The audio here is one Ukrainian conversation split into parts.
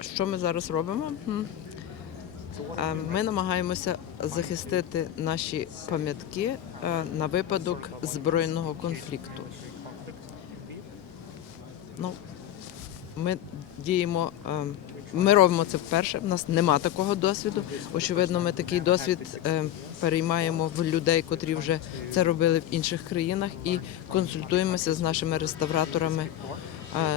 Що ми зараз робимо? Е, Ми намагаємося захистити наші пам'ятки е, на випадок збройного конфлікту. Ну, ми діємо, е, ми робимо це вперше. У нас нема такого досвіду. Очевидно, ми такий досвід переймаємо в людей, котрі вже це робили в інших країнах, і консультуємося з нашими реставраторами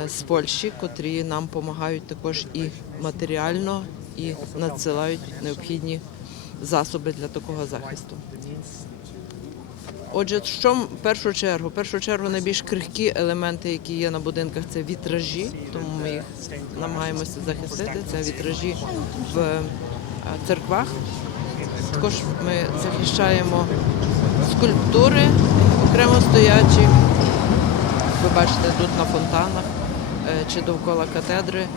з Польщі, котрі нам допомагають також і матеріально, і надсилають необхідні засоби для такого захисту. Отже, що в першу чергу? В першу чергу найбільш крихкі елементи, які є на будинках, це вітражі, тому ми їх намагаємося захистити. Це вітражі в е, церквах. Також ми захищаємо скульптури окремо стоячі. Ви бачите тут на фонтанах е, чи довкола катедри. Е,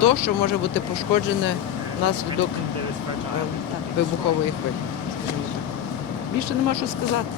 То, що може бути пошкоджене внаслідок е, вибухової хвилі. Більше нема що сказати.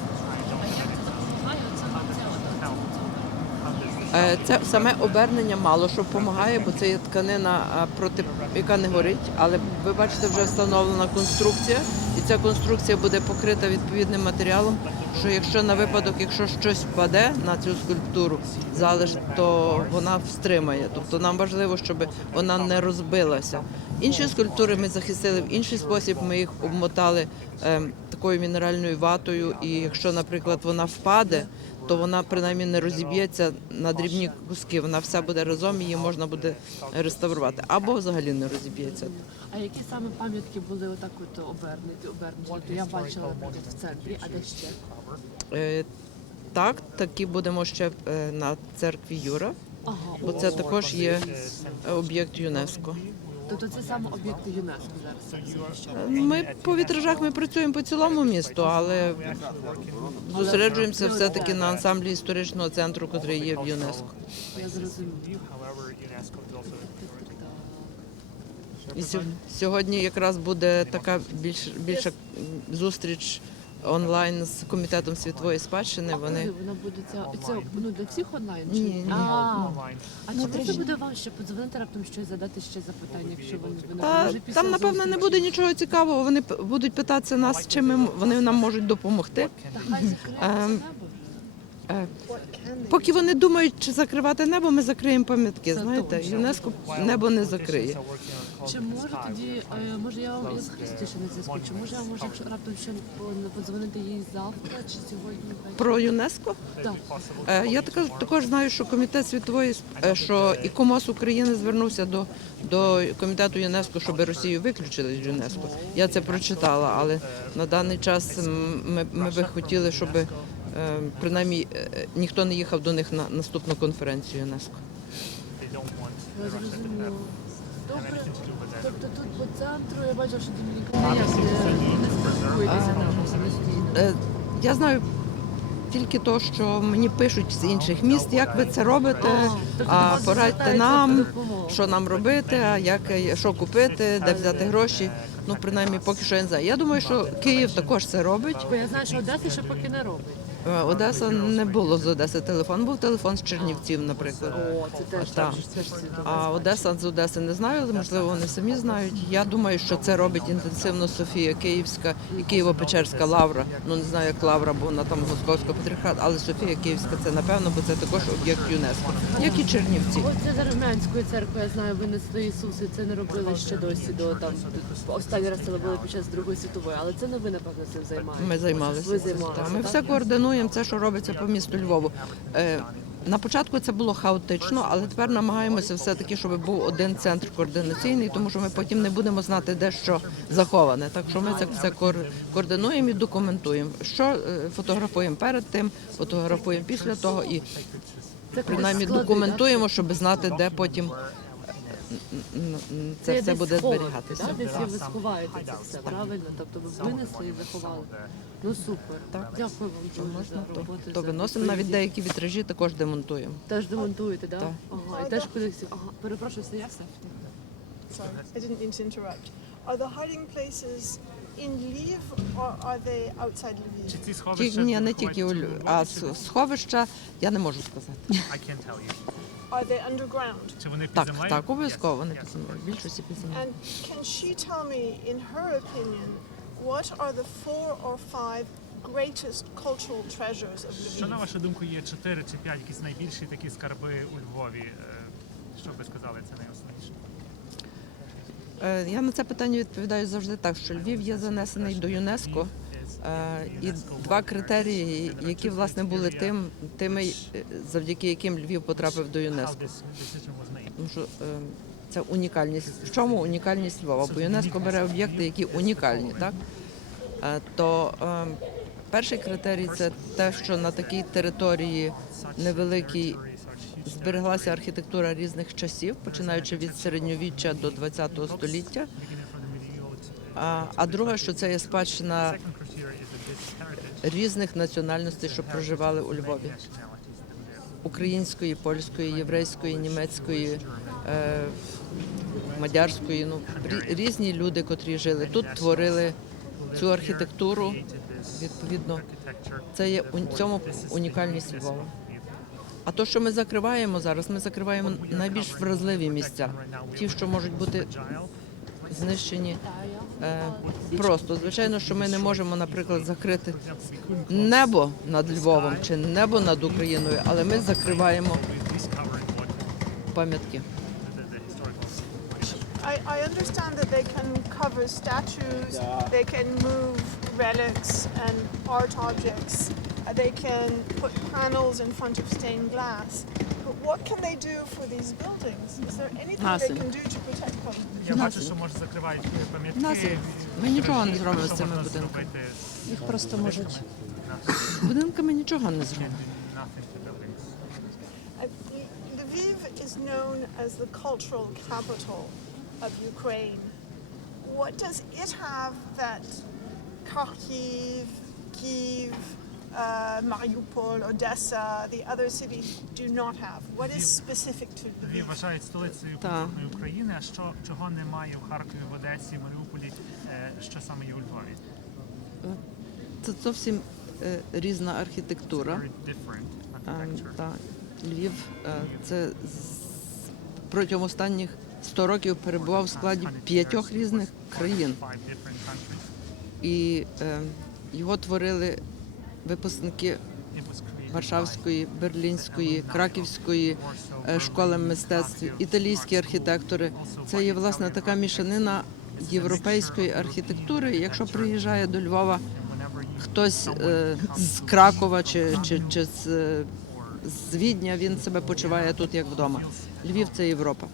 Це саме обернення мало що допомагає, бо це є тканина, проти яка не горить. Але ви бачите, вже встановлена конструкція, і ця конструкція буде покрита відповідним матеріалом. Що якщо на випадок, якщо щось впаде на цю скульптуру, залиш, то вона встримає. Тобто нам важливо, щоб вона не розбилася. Інші скульптури ми захистили в інший спосіб. Ми їх обмотали ем, такою мінеральною ватою. І якщо, наприклад, вона впаде, то вона принаймні не розіб'ється на дрібні куски. Вона вся буде разом, її можна буде реставрувати, або взагалі не розіб'ється. А які саме пам'ятки були отак от обернуті, обернуті? Я бачила в центрі, а де ще? Е, Так, такі будемо ще е, на церкві Юра, Ага, бо це також є об'єкт ЮНЕСКО. тобто це саме об'єкти ЮНЕСКо зараз. Ми по вітражах ми працюємо по цілому місту, але зосереджуємося все-таки на ансамблі історичного центру, який є в ЮНЕСКо. Я also І сьогодні якраз буде така більш більша зустріч онлайн з комітетом світової спадщини. Вони Коли вона буде ця це ну для всіх онлайн? Чи ні. а, online. а чи можна буде вам ще подзвонити раптом щось задати ще запитання, якщо ви та може там напевно не буде нічого цікавого. Вони п- будуть питатися нас, чим ми вони нам можуть допомогти. Хай закриється Ем, небо. Е, Поки вони думають, чи закривати небо, ми закриємо пам'ятки. Знаєте. ЮНЕСКо небо не закриє. Чи може тоді, е, може я вам я з Христю ще не зв'язку, чи може я може якщо раптом ще по- подзвонити їй завтра чи сьогодні? Про ЮНЕСКо Так. Е, Я також, також знаю, що комітет світової сп- е, що і КОМОС України звернувся до, до комітету ЮНЕСКО, щоб Росію виключили з ЮНЕСКО. Я це прочитала, але на даний час м, ми, ми би хотіли, щоб е, принаймні е, ніхто не їхав до них на наступну конференцію ЮНЕСКо. Зрозуміла. Добре. Тобто тут по центру я бачу, що Домінікани е. Е, Я знаю тільки то, що мені пишуть з інших міст, як ви це робите, Тобто а порадьте нам, що нам робити, а як що купити, де взяти гроші. Ну принаймні, поки що я не знаю. Я думаю, що Київ також це робить. Бо я знаю, що Одеса ще поки не робить. Е, Одеса не було з Одеси телефон, був телефон з Чернівців, наприклад. О, це теж Так. А Одеса з Одеси не знаю, але, можливо, вони самі знають. Я думаю, що це робить інтенсивно Софія Київська і Києво-Печерська лавра. Ну не знаю, як лавра, бо вона там московського патріархату, але Софія Київська це напевно, бо це також об'єкт ЮНЕСКо, як і Чернівці. Ось це Заревнянської церкви, я знаю, винесли Ісуси. Це не робили ще досі до там останній раз це робили під час Другої світової, але це не ви, напевно, цим займаєтесь. Ми займалися. Ви займалися, Так, Ми все координуємо, це, що робиться по місту Львову. Е, На початку це було хаотично, але тепер намагаємося все-таки, щоб був один центр координаційний, тому що ми потім не будемо знати, де що заховане. Так що ми це все координуємо і документуємо. Що е, фотографуємо перед тим, фотографуємо після того і принаймні документуємо, щоб знати, де потім це все буде зберігатися. Десь ви сховаєте це все, правильно? Тобто ви винесли і заховали. Ну супер. Так. Дякую вам дуже Можна, роботу. то виносимо навіть деякі вітражі, також демонтуємо. Теж демонтуєте, так? Ага, і теж кудись. Ага, перепрошую, все я все. Sorry, I didn't mean to interrupt. Are the hiding places in Lviv or are they outside Lviv? Чи ці сховища ні, не тільки у Львові а сховища я не можу сказати. I can't tell you. Are they? Чи вони під Так, землею? так, обов'язково вони під землею. більшості під землею. And can she tell me, in her opinion, what are the four or five greatest cultural treasures of Що на Lviv? вашу думку є 4 чи 5 якісь найбільші такі скарби у Львові? Е, Що ви сказали, це найосновніше? Е, Я на це питання відповідаю завжди так, що Львів є занесений до ЮНЕСКо. Е, І два критерії, які власне були тим, тими, е, завдяки яким Львів потрапив до ЮНЕСКо. Тому е, це унікальність. В чому унікальність Львова? Бо ЮНЕСКо бере об'єкти, які унікальні, так? То перший критерій це те, що на такій території невеликій збереглася архітектура різних часів, починаючи від середньовіччя до ХХ століття. А, друге, що це є спадщина різних національностей, що проживали у Львові. Української, польської, єврейської, німецької, е, мадярської. Ну, рі- різні люди, котрі жили тут, творили цю архітектуру. Відповідно, це є у цьому унікальність Львова. А то, що ми закриваємо зараз, ми закриваємо найбільш вразливі місця, ті, що можуть бути знищені просто. Звичайно, що ми не можемо, наприклад, закрити небо над Львовом чи небо над Україною, але ми закриваємо пам'ятки. I, I understand that they can cover statues, they can move relics and art objects, uh, they can put panels in front of stained glass. But what can they do for these buildings? Is there anything they can do to protect them? Я бачу, що може закривають пам'ятки. Nothing. Ми нічого не зробимо з цими можна будинками. зробити з Їх просто можуть З будинками нічого не зробимо. nothing to buildings? Uh, Lviv is known as the cultural capital of Ukraine. What does it have that Kharkiv, Kiev, uh, Mariupol, Odessa, the other cities do not have? What is specific to Львів Lviv? вважають столицею Так. культурної України. А що чого немає в Харкові, в Одесі, Маріуполі? Е, Що саме є у Львові? Це зовсім е, різна архітектура. Very different Е, architecture. та, Львів е, це з- протягом останніх 100 років перебував в складі п'ятьох різних країн. Five different countries. І е, його творили випускники Варшавської, Берлінської, Краківської Warsaw, е, школи мистецтв, італійські архітектори. Це є власне така мішанина європейської архітектури. Якщо приїжджає до Львова хтось е, з Кракова чи, чи, чи з, е, з Відня, він себе почуває тут як вдома. Львів це Європа.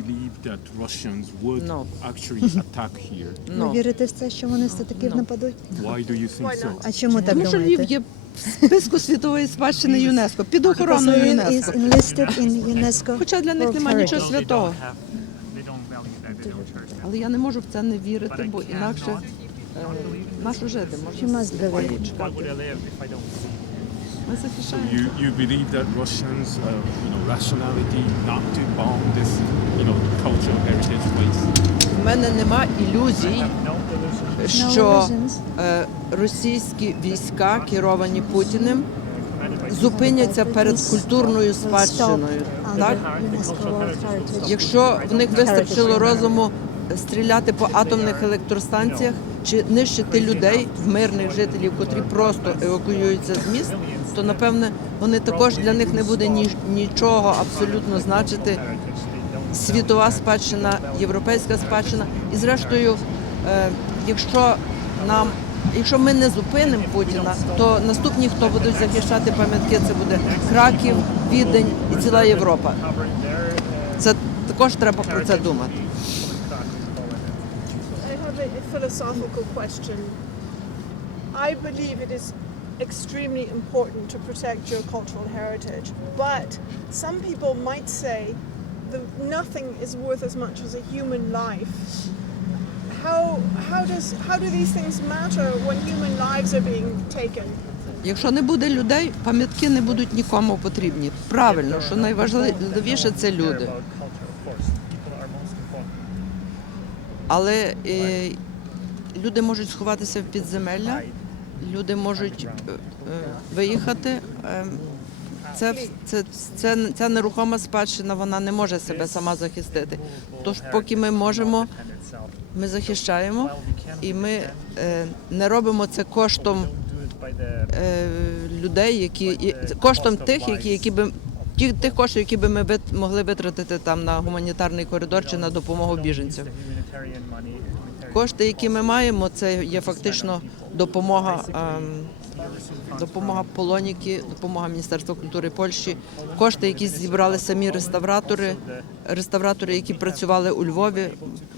Lviv is Europe. Do you really believe that Russians would No. actually attack here? ви Ну, вірите в це, що вони все таки Ну. нападуть? Why do you think Why so? not? А чому так тому що Львів думаєте? є в списку світової спадщини ЮНЕСКо під охороною ЮНЕСКо. is enlisted in UNESCO Хоча для них World немає нічого Heritage. Well, they святого. don't have- they don't value that, they don't cherish that. Але я не можу в це не But вірити, I бо cannot інакше е, нашу жити You можна must believe. Why would чекати. I live if I don't believe? So захищаємо. you, you believe that Russians, uh, you know, rationality not to bomb this, you know, cultural heritage place? В мене нема ілюзій, що е, російські війська, керовані Путіним, зупиняться перед культурною спадщиною. Так? World Heritage. Якщо в них вистачило розуму стріляти по атомних електростанціях чи нищити людей, мирних жителів, котрі просто евакуюються з міст, то напевне вони також для них не буде ні, нічого абсолютно значити. Світова спадщина, європейська спадщина. І зрештою, е, якщо нам, якщо ми не зупинимо Путіна, то наступні, хто будуть захищати пам'ятки, це буде Краків, Відень і ціла Європа. Це також треба про це думати. I have a, philosophical question. I believe it is extremely important to protect your cultural heritage, but some people might say that nothing is worth as much as a human life. How, how, does, how do these things matter when human lives are being taken? Якщо не буде людей, пам'ятки не будуть нікому потрібні. Правильно, що найважливіше це люди. Але е, люди можуть сховатися в підземелля, люди можуть е, е, виїхати. Е, це, це, це, ця нерухома спадщина вона не може себе сама захистити. Тож, поки ми можемо, ми захищаємо, і ми е, не робимо це коштом людей, які коштом тих, які, які би ті, тих коштів, які би ми могли витратити там на гуманітарний коридор чи на допомогу біженцям. Кошти, які ми маємо, це є фактично допомога. ем, Допомога Полоніки, допомога Міністерства культури Польщі, кошти, які зібрали самі реставратори, реставратори, які працювали у Львові.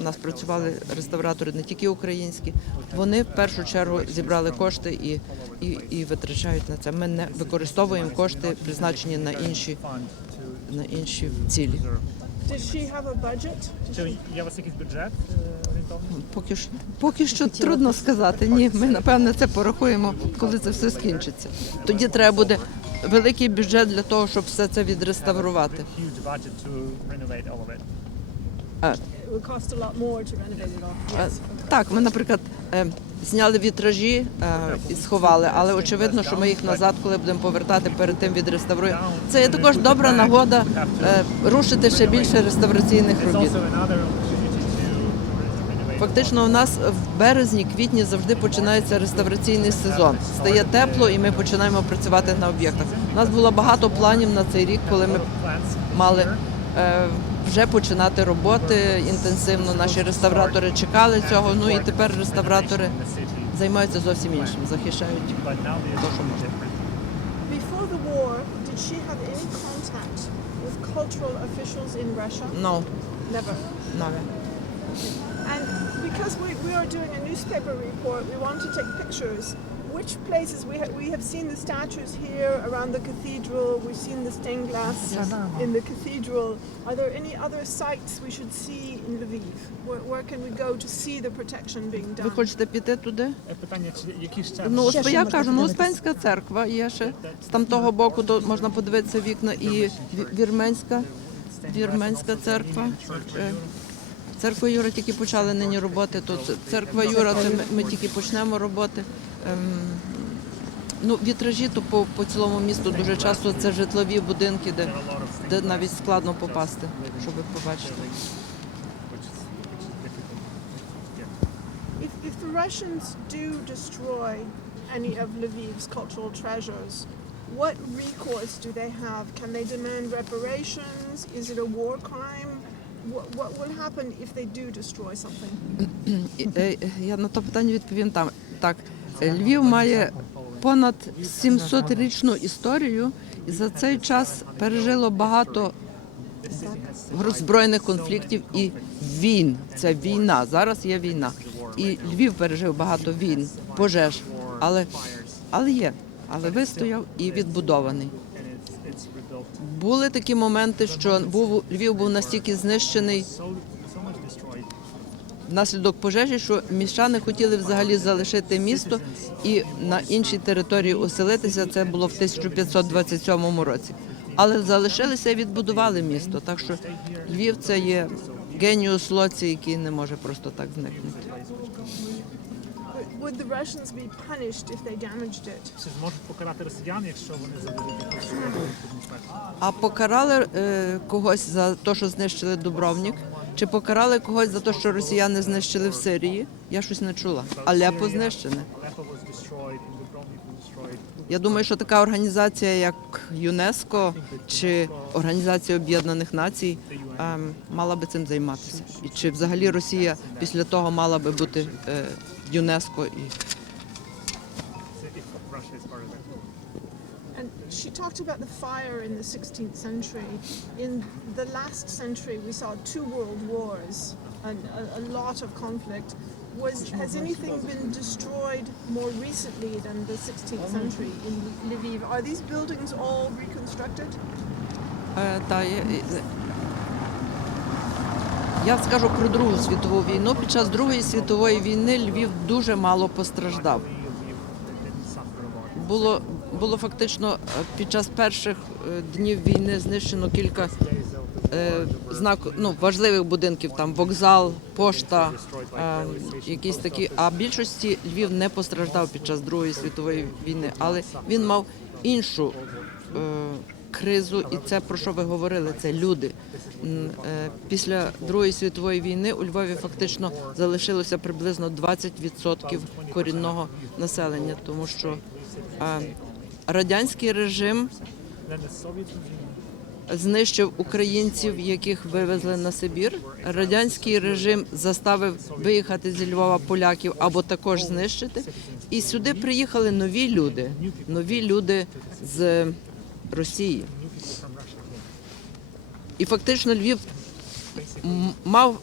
У нас працювали реставратори не тільки українські. Вони в першу чергу зібрали кошти і, і, і витрачають на це. Ми не використовуємо кошти, призначені на інші, на інші цілі. Did she have a budget? Чи є у вас якийсь бюджет е, орієнтовний? Поки що, поки що трудно сказати. Ні, ми напевне це порахуємо, коли це все скінчиться. Тоді треба буде великий бюджет для того, щоб все це відреставрувати. Huge budget to renovate all of it. А, It would cost a lot more to renovate it all. а, Yes. так, ми, наприклад, е, зняли вітражі е, і сховали, але очевидно, що ми їх назад, коли будемо повертати, перед тим відреставруємо. Це є також добра нагода е, рушити ще більше реставраційних робіт. Фактично, у нас в березні, квітні завжди починається реставраційний сезон. Стає тепло, і ми починаємо працювати на об'єктах. У нас було багато планів на цей рік, коли ми мали е, вже починати роботи інтенсивно. Наші реставратори чекали цього. Ну і тепер реставратори займаються зовсім іншим, захищають. but now the що is different. Before the war, did she have any contact with cultural officials in Russia? No, Never. навіть. And because we, we are doing a newspaper report, we want to take pictures. Which places we have we have seen the statues here around the cathedral. We've seen the stained glass in the cathedral. Are there any other sites we should see in Lviv? Where, where can we go to see the protection being done? Ви хочете піти туди? Е, Питання, чи які ще Ну, Ще що я можна кажу, ну подивитися? Успенська церква є ще з тамтого боку, то можна подивитися вікна і Ві- Вірменська, Вірменська церква. Е, Церква Юра тільки почали нині роботи. То церква Юра, це ми, ми тільки почнемо роботи. Ем, ну, вітражі то по, по цілому місту дуже часто це житлові будинки, де, де навіть складно попасти, щоб побачити. to get. If, if the Russians do destroy any of Lviv's cultural treasures, what recourse do they have? Can they demand reparations? Is it a war crime? What, will happen if they do destroy something? Е, Я на то питання відповім там. Так, е, Львів має понад 700-річну історію, і за цей час пережило багато збройних конфліктів і війн. Це війна. Зараз є війна. І Львів пережив багато війн, пожеж, але, але є. Але вистояв і відбудований. Були такі моменти, що був Львів був настільки знищений внаслідок пожежі, що міщани хотіли взагалі залишити місто і на іншій території оселитися. Це було в 1527 році. Але залишилися і відбудували місто. Так що Львів це є геніус лоці, який не може просто так зникнути. Would- the Russians be punished if they damaged it? Чи зможуть покарати росіян, якщо вони забудуть? А покарали е, когось за те, що знищили Дубровник? Чи покарали когось за те, що росіяни знищили в Сирії? Я щось не чула. Алепо знищене. Я думаю, що така організація, як ЮНЕСКО чи Організація Об'єднаних Націй, ем, мала би цим займатися. І чи взагалі Росія після того мала би бути е, ЮНЕСКО і she talked about the fire in the 16th century. In the last century, we saw two world wars and a, a lot of conflict. Was has anything been destroyed more recently than the 16th century in Lviv? Are these buildings all reconstructed? Е, та, я, е, скажу про Другу світову війну. Під час Другої світової війни Львів дуже мало постраждав. Було, було фактично е, під час перших е, днів війни знищено кілька е, знак, ну, важливих будинків, там вокзал, пошта, якісь такі. А більшості Львів не постраждав під час Другої світової війни, але він мав іншу, кризу, і це про що ви говорили? Це люди. Після Другої світової війни у Львові фактично залишилося приблизно 20% корінного населення, тому що радянський режим знищив українців, яких вивезли на Сибір. Радянський режим заставив виїхати зі Львова поляків або також знищити. І сюди приїхали нові люди, нові люди з Росії. І фактично Львів мав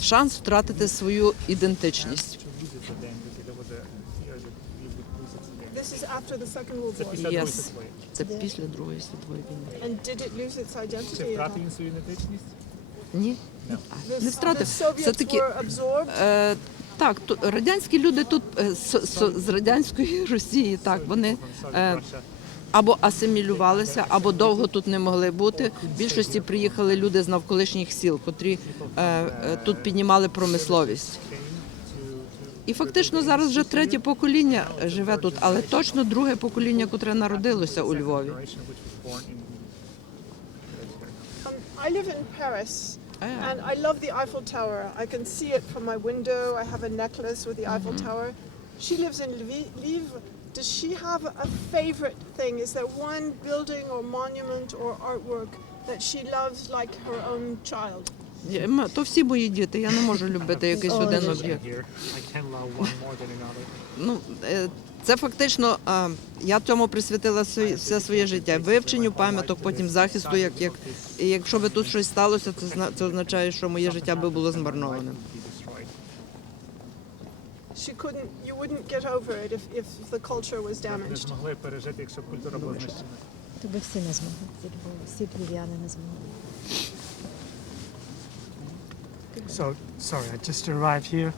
шанс втратити свою ідентичність. to lose it again because there was a fear that we would lose it again. This is after the Second World Це War. після Yes. Другої світової. Це після Другої світової війни. And did it lose its Чи identity? at втратив all? він свою ідентичність? Ні, The, не the втратив. Soviets Все-таки were absorbed. Е, так, то, радянські люди тут е, з, з, з радянської Росії, так вони е, або асимілювалися, або довго тут не могли бути. В більшості приїхали люди з навколишніх сіл, котрі е, е, тут піднімали промисловість. І фактично зараз вже третє покоління живе тут, але точно друге покоління, котре народилося у Львові. Um, I live in Paris. And I love the Eiffel Tower. I can see it from my window. I have a necklace with the Eiffel Tower. She lives in Lviv. Does she have a favorite thing? Is there one building or monument or artwork that she loves like her own child? Я- То всі мої діти. Я не можу любити якийсь один об'єкт. I can love one more than another. Ну е, це фактично а, я цьому присвятила свої- все своє життя. Вивченню пам'яток, потім захисту. Як як і якщо би тут щось сталося, це зна- це означає, що моє життя би було змарнованим. Be destroyed. She couldn't. You wouldn't get over it if, if the culture was damaged. ж пережити, якщо б культура була знищена. То би всі не змогли. Ці Всі львів'яни не змогли. So, sorry, I just arrived here.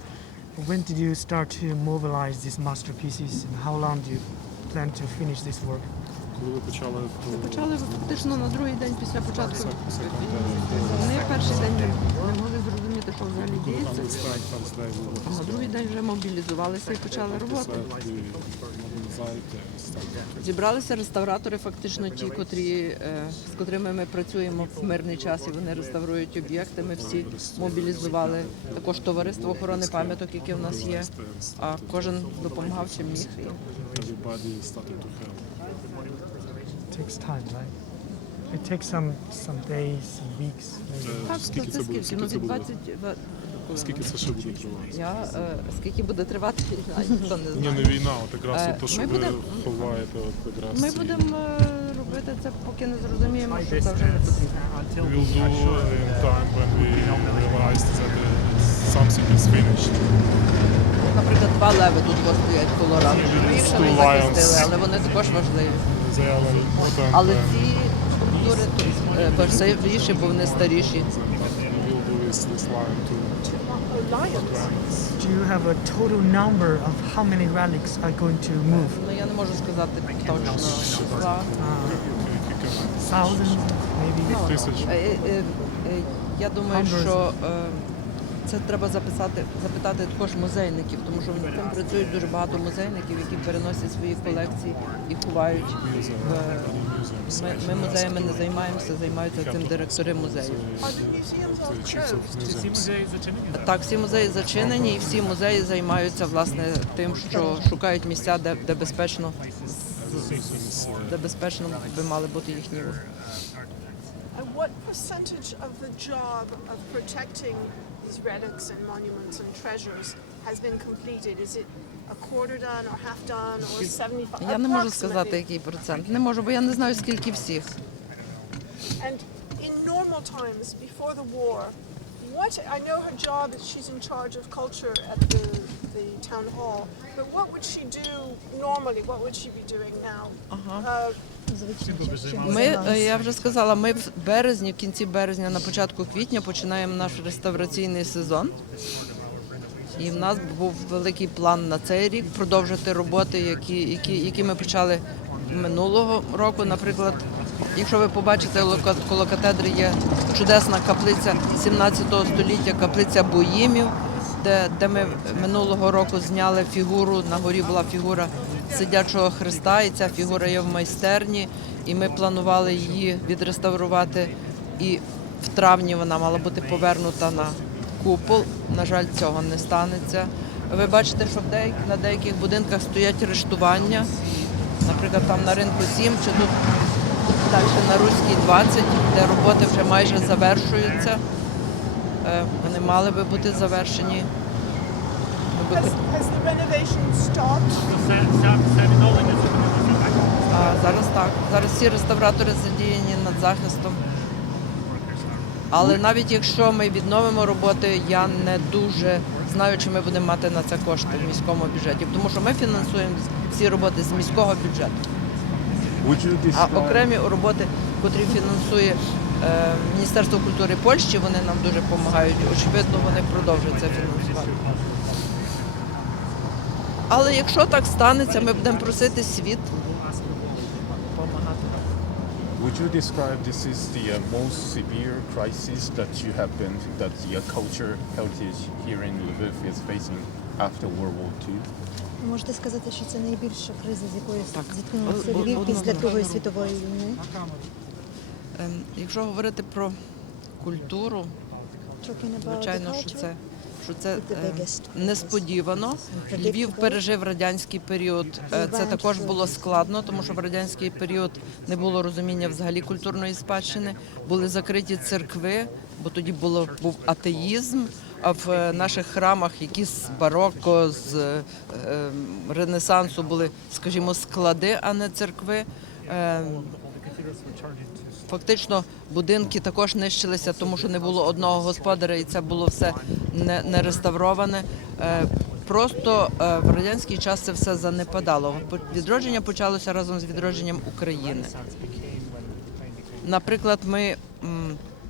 When did you start to mobilize these masterpieces and how long do you plan to finish this work? Коли ви почали то Почали фактично на другий день після початку. Sec- second day, Вони перший день не не могли зрозуміти, що взагалі on the діється. third, first day we А на другий день вже мобілізувалися і почали роботу. Зібралися реставратори, фактично ті, котрі, е, з котрими ми працюємо в мирний час, і вони реставрують об'єкти. Ми всі мобілізували також товариство охорони пам'яток, яке в нас є. А кожен допомагав чим міг. It takes? Some some days, some weeks, maybe. Так, це скільки? Ну від 20... ва- Скільки це ще буде тривати? Я е, скільки буде тривати, війна, ніхто не Ні, знає. не війна, от якраз Е, от то, що ми ви ховаєте от якраз. Ми будемо е, робити це, поки не зрозуміємо, що це вже не потрібно. We'll do in time when we realize that uh, something is finished. Наприклад, два леви тут стоять коло ранку. Ми їх ще не захистили, але вони також важливі. They are very important. Але and ці скульптури тут е, важливіші, бо вони старіші. we'll do this, this line too. Oh, lions. Do you have a total number of how many relics are going to move? Ну я не можу сказати точно числа. Thousands, maybe? Тисяч. Е, е, е, Я думаю, Hundreds. що е, це треба записати, запитати також музейників, тому що над цим працюють дуже багато музейників, які переносять свої колекції і ховають. в- Ми, ми музеями не займаємося, займаються цим директори музеїв. Всі музеї зачинені? Так, всі музеї зачинені, і всі музеї займаються власне тим, що шукають місця, де, де безпечно, де безпечно би мали бути їхні. What percentage of the job of protecting these relics and monuments and treasures has been completed? Is it a quarter done or half done or 75? Я не можу сказати, approximately? який процент. Не можу, бо я не знаю, скільки всіх. And in normal times, before the war, what I know her job is she's in charge of culture at the, the town hall, but what would she do normally? What would she be doing now? Uh, Ми, е, я вже сказала, ми в березні, в кінці березня, на початку квітня починаємо наш реставраційний сезон. І в нас був великий план на цей рік продовжити роботи, які, які, які ми почали минулого року. Наприклад, якщо ви побачите, лока- коло катедри є чудесна каплиця 17 століття, каплиця Боїмів, де, де ми минулого року зняли фігуру. На горі була фігура сидячого Христа, і ця фігура є в майстерні. і ми планували її відреставрувати. І в травні вона мала бути повернута на купол. На жаль, цього не станеться. Ви бачите, що на деяких будинках стоять рештування. Наприклад, там на ринку 7 чи тут далі на Руській 20, де роботи вже майже завершуються. Е, Вони мали би бути завершені. Так. А зараз так. Зараз всі реставратори задіяні над захистом. Але навіть якщо ми відновимо роботи, я не дуже знаю, чи ми будемо мати на це кошти в міському бюджеті, тому що ми фінансуємо всі роботи з міського бюджету. А окремі роботи, котрі фінансує Міністерство культури Польщі, вони нам дуже допомагають. Очевидно, вони продовжують це фінансувати. Але якщо так станеться, ми будемо просити світ допомагати. Would you describe this is the uh, most severe crisis that you have been that the culture heritage here in Lviv is facing after World War II? Можете сказати, що це найбільша криза, з якою о- Львів після. Другої світової війни. Ем, Якщо говорити про культуру, звичайно, що це, що це е, biggest. несподівано. Львів пережив радянський період. Е, Це також було складно, тому що в радянський період не було розуміння взагалі культурної спадщини. Були закриті церкви, бо тоді було був атеїзм. А в е, наших храмах, які з бароко, з е, е, Ренесансу були, скажімо, склади, а не церкви. Фактично будинки також нищилися, тому що не було одного господаря, і це було все не, не реставроване. Е, Просто е, в радянський час це все занепадало. Відродження почалося разом з відродженням України. Наприклад, ми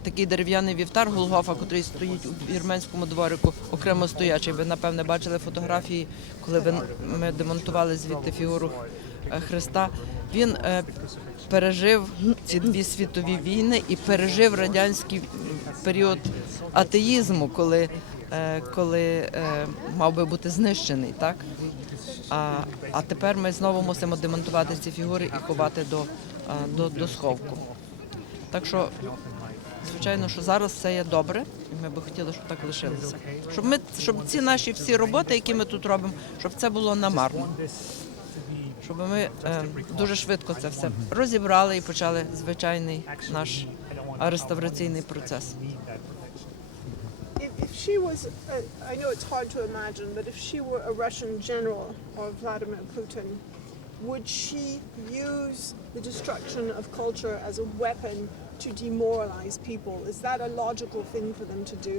такий дерев'яний вівтар Голгофа, який стоїть у вірменському дворику, окремо стоячий. Ви напевне бачили фотографії, коли ми демонтували звідти фігуру Христа. Він е, пережив ці дві світові війни і пережив радянський період атеїзму, коли, е, коли е, мав би бути знищений, так? А, а тепер ми знову мусимо демонтувати ці фігури і ховати до, до, до сховку. Так що, звичайно, що зараз все є добре, і ми би хотіли, щоб так лишилося. Щоб ми, щоб ці наші всі роботи, які ми тут робимо, щоб це було намарно. Щоб ми е, дуже швидко це все розібрали і почали звичайний наш реставраційний процес. If, she was, uh, I know it's hard to imagine, but if she were a Russian general or Vladimir Putin, would she use the destruction of culture as a weapon to demoralize people? Is that a logical thing for them to do?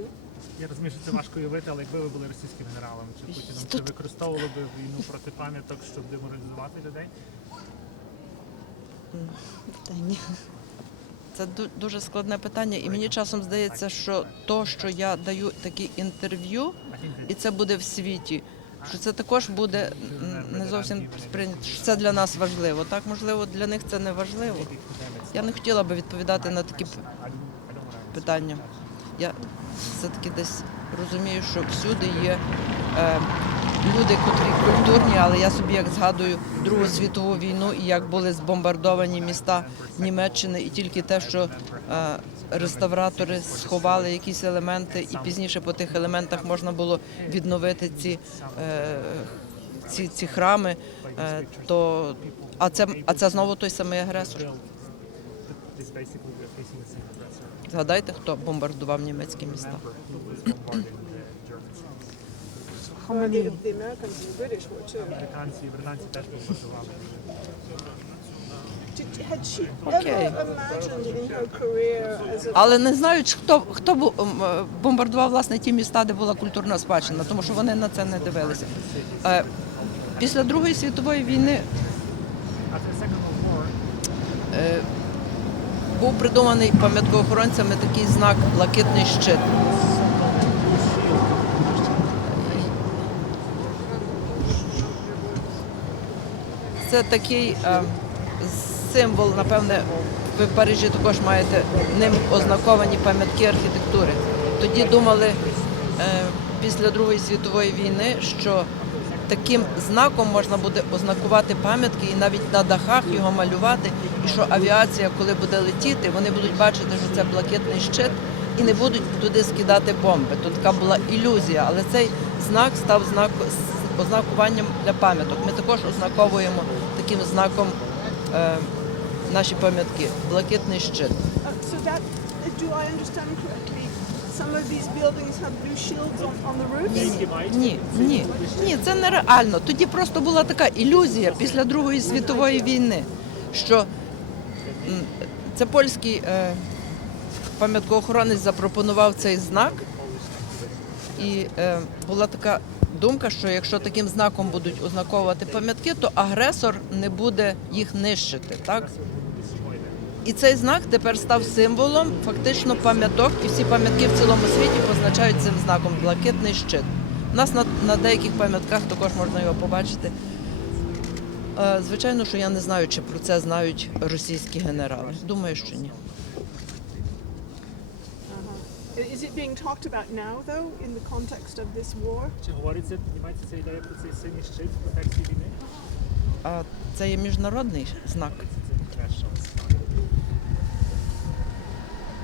Я розумію, що це важко уявити, але якби ви були російським генералом чи Путіном, чи використовували б війну проти пам'яток, щоб деморалізувати людей? Питання. Це дуже складне питання, і мені часом здається, що то, що я даю такі інтерв'ю, і це буде в світі, що це також буде не зовсім сприйнято, що це для нас важливо. Так, можливо, для них це не важливо. Я не хотіла би відповідати на такі питання. Я все-таки десь розумію, що всюди є е, люди, котрі культурні, але я собі як згадую Другу світову війну і як були збомбардовані міста Німеччини, і тільки те, що е, реставратори сховали якісь елементи, і пізніше по тих елементах можна було відновити ці, е, ці, ці храми, е, то а це, а це знову той самий агресор. Згадайте, хто бомбардував німецькі міста. Американці британці теж бомбардували. A Але не знають, хто хто е, бомбардував власне ті міста, де була культурна спадщина, тому що вони на це не дивилися. Е, Після Другої світової війни After the Second World War, е, був придуманий пам'яткоохоронцями такий знак Блакитний щит. Це такий е, символ, напевне, ви в Парижі також маєте ним ознаковані пам'ятки архітектури. Тоді думали е, після Другої світової війни, що таким знаком можна буде ознакувати пам'ятки і навіть на дахах його малювати. І що авіація, коли буде летіти, вони будуть бачити, що це блакитний щит і не будуть туди скидати бомби. То така була ілюзія, але цей знак став знак ознакуванням для пам'яток. Ми також ознаковуємо таким знаком е, наші пам'ятки. Блакитний щит. Some of these buildings have blue shields on, on the roofs? Ні, ні, ні, це нереально. Тоді просто була така ілюзія після Другої світової війни, що м, це польський е, пам'яткоохоронець запропонував цей знак, і е, була така думка, що якщо таким знаком будуть ознаковувати пам'ятки, то агресор не буде їх нищити. Так? І цей знак тепер став символом фактично пам'яток, і всі пам'ятки в цілому світі позначають цим знаком блакитний щит. У нас на, на деяких пам'ятках також можна його побачити. Е, Звичайно, що я не знаю, чи про це знають російські генерали. Думаю, що ні. Is it being talked about now, though, in the context of this war? Чи говориться, піднімається ця ідея про цей синій щит в контексті війни? А це є міжнародний знак. Це.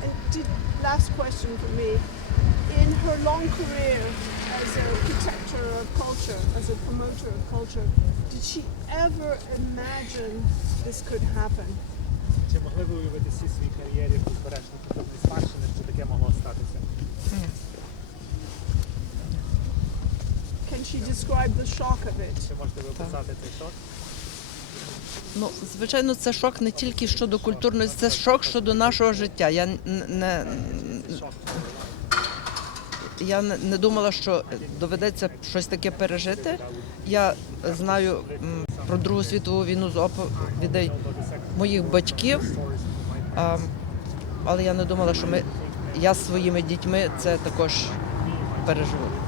And did, last question for me. In her long career as a protector of culture, as a promoter of culture, did she ever imagine this could happen? Чи могли ви уявити всі свої кар'єрі в збереженні культурної спадщини, що таке могло статися? Can she describe the shock of it? Чи можете ви описати цей шок? Ну, звичайно, це шок не тільки щодо культурної, це шок щодо нашого життя. Я не, я не думала, що доведеться щось таке пережити. Я знаю про Другу світову війну з оповідей моїх батьків, але я не думала, що ми, я з своїми дітьми це також переживу.